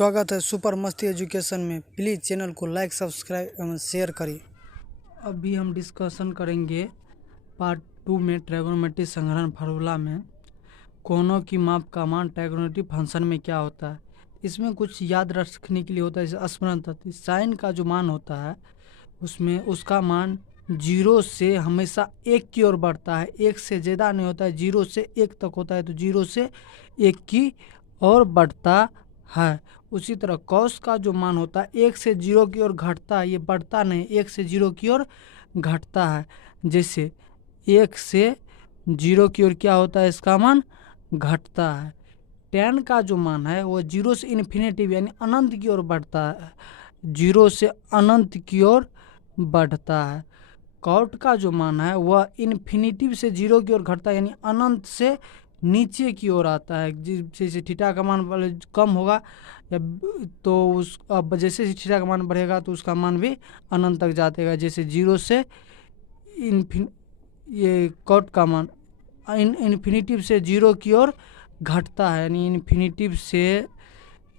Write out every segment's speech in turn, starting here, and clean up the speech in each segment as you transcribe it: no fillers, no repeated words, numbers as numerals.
स्वागत है सुपर मस्ती एजुकेशन में। प्लीज़ चैनल को लाइक सब्सक्राइब एवं शेयर करिए। अभी हम डिस्कशन करेंगे पार्ट 2 में ट्रिगोनोमेट्री संग्रहण फार्मूला में कोनों की माप का मान ट्रिगोनोमेट्री फंक्शन में क्या होता है। इसमें कुछ याद रखने के लिए होता है, जैसे स्मरण तत्व। साइन का जो मान होता है उसमें उसका मान 0 से हमेशा 1 की ओर बढ़ता है, 1 से ज़्यादा नहीं होता है। 0 से 1 तक होता है तो 0 से 1 की ओर बढ़ता है। उसी तरह कॉस का जो मान होता है 1 से 0 की ओर घटता है, ये बढ़ता नहीं, 1 से 0 की ओर घटता है। जैसे 1 से 0 की ओर क्या होता है, इसका मान घटता है। टेन का जो मान है वो 0 से इन्फिनेटिव यानी अनंत की ओर बढ़ता है, 0 से अनंत की ओर बढ़ता है। कॉट का जो मान है वह इन्फिनेटिव से 0 की ओर घटता है यानी अनंत से नीचे की ओर आता है। जैसे थीटा का मान कम होगा या तो उस अब जैसे थीटा का मान बढ़ेगा तो उसका मान भी अनंत तक जातेगा। जैसे 0 से ये कॉट का मान इन्फिनेटिव से 0 की ओर घटता है, यानी इन्फिनेटिव से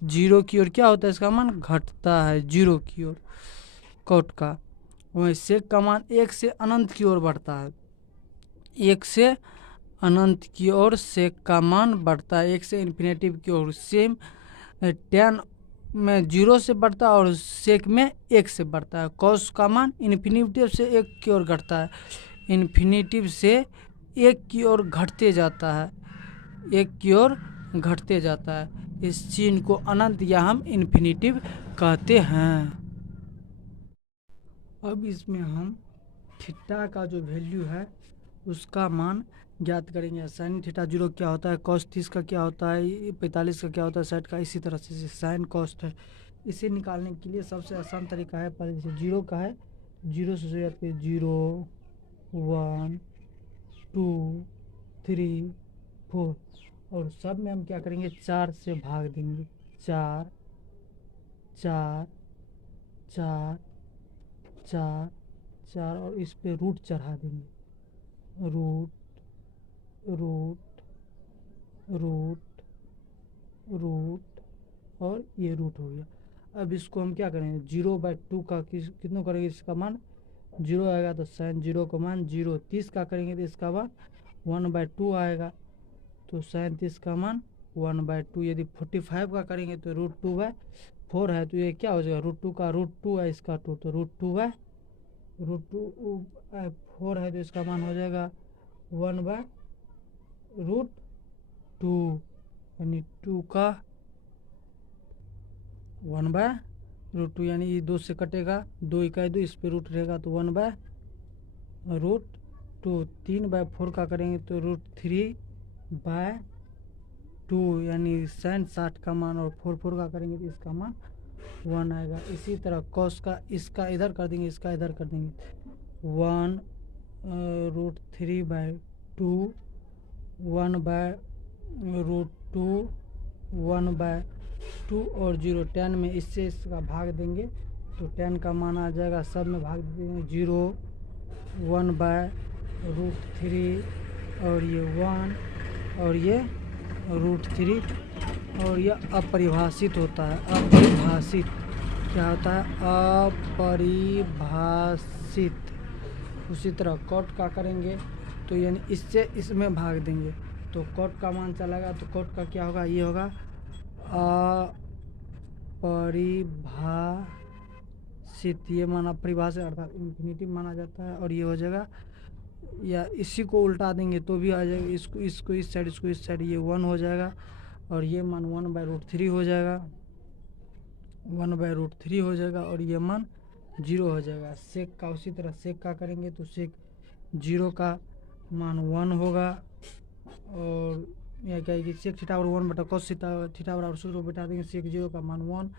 0 की ओर क्या होता है, इसका मान घटता है 0 की ओर कॉट का। वहीं सेक का मान 1 से अनंत की ओर बढ़ता है, 1 से अनंत की ओर सेक का मान बढ़ता है, 1 से इन्फिनेटिव की ओर। सेम टेन में 0 से बढ़ता है और सेक में 1 से बढ़ता है। कॉस का मान इन्फिनेटिव से 1 की ओर घटता है, इन्फिनेटिव से 1 की ओर घटते जाता है, 1 की ओर घटते जाता है। इस चिन्ह को अनंत या हम इन्फिनेटिव कहते हैं। अब इसमें हम थीटा का जो वैल्यू है उसका मान ज्ञात करेंगे। साइन थीटा 0 क्या होता है, कॉस 30 का क्या होता है, 45 का क्या होता है, 60 का। इसी तरह से साइन कॉस्ट है, इसे निकालने के लिए सबसे आसान तरीका है, पहले जैसे 0 का है 0 से शुरुआत पे 0 1 2 3 4 और सब में हम क्या करेंगे 4 से भाग देंगे। 4 4 4 4 4 और इस पे रूट चढ़ा देंगे, रूट रूट रूट रूट और ये रूट हो गया। अब इसको हम क्या करेंगे 0/2 का कितना करेंगे, इसका मान 0 आएगा तो साइन 0 का मान 0। 30 का करेंगे तो इसका मान 1/2 आएगा तो साइन 30 का मान 1/2। यदि 45 का करेंगे तो √2/4 है तो ये क्या हो जाएगा, √2 का √2 है, इसका 2 तो √2/4 है तो इसका मान हो जाएगा 1/√2 यानी 2 का 1/√2 यानी ये 2 से कटेगा, 2 इकाई 2, इस पे रूट रहेगा तो 1/√2। 3/4 का करेंगे तो √3/2 यानी साइन 60 का मान, और 4 का करेंगे तो इसका मान 1 आएगा। इसी तरह कॉस का इसका इधर कर देंगे, इसका इधर कर देंगे, 1√3/2 1/√2 1/2 और 0 10 में इससे इसका भाग देंगे तो 10 का मान आ जाएगा। सब में भाग देंगे 0 1/√3 और ये 1 और ये √3 और यह अपरिभाषित होता है। अपरिभाषित क्या होता है, अपरिभाषित। उसी तरह कॉट का करेंगे तो यानी इससे इसमें भाग देंगे तो कॉट का मान चलेगा तो कॉट का क्या होगा, ये होगा अपरिभाषित। ये मान अपरिभाषित अर्थात इन्फिनेटिव माना जाता है और ये हो जाएगा, या इसी को उल्टा देंगे तो भी आ जाएगा, इसको इस साइड, इसको इस साइड, ये 1 हो जाएगा और ये मान 1/√3 हो जाएगा, 1/√3 हो जाएगा और ये मान 0 हो जाएगा। सेक का उसी तरह सेक का करेंगे तो सेक 0 का मान 1 होगा और यह क्या है कि सेक थीटा बराबर 1/cos थीटा बराबर सूत्र बैठा देंगे, सेक 0 का मान 1,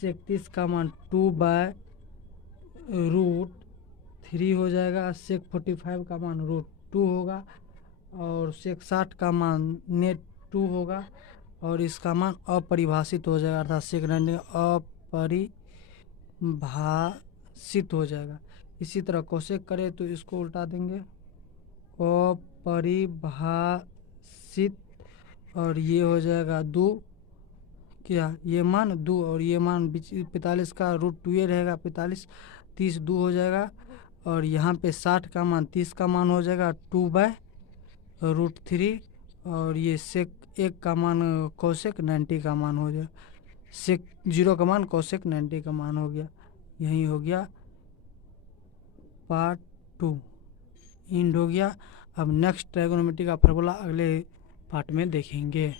सेक 30 का मान 2/√3 हो जाएगा, सेक 45 का मान √2 होगा और सेक 60 का मान नेट 2 होगा और इसका मान अपरिभाषित हो जाएगा, अर्थात सेक 90 अपरिभाषित हो जाएगा। इसी तरह कोसेक करें तो इसको उल्टा देंगे, अपरिभाषित और ये हो जाएगा 2 क्या ये मान 2 और ये मान 45 का रूट 2 रहेगा, 45 30 2 हो जाएगा। और यहाँ पे 60 का मान 30 का मान हो जाएगा 2/√3। और ये सेक 1 का मान कोसेक 90 का मान हो जाएगा, सेक 0 का मान कोसेक 90 का मान हो गया। यही हो गया पार्ट 2 एंड हो गया। अब नेक्स्ट ट्रायगोनोमेट्री का फार्मूला अगले पार्ट में देखेंगे।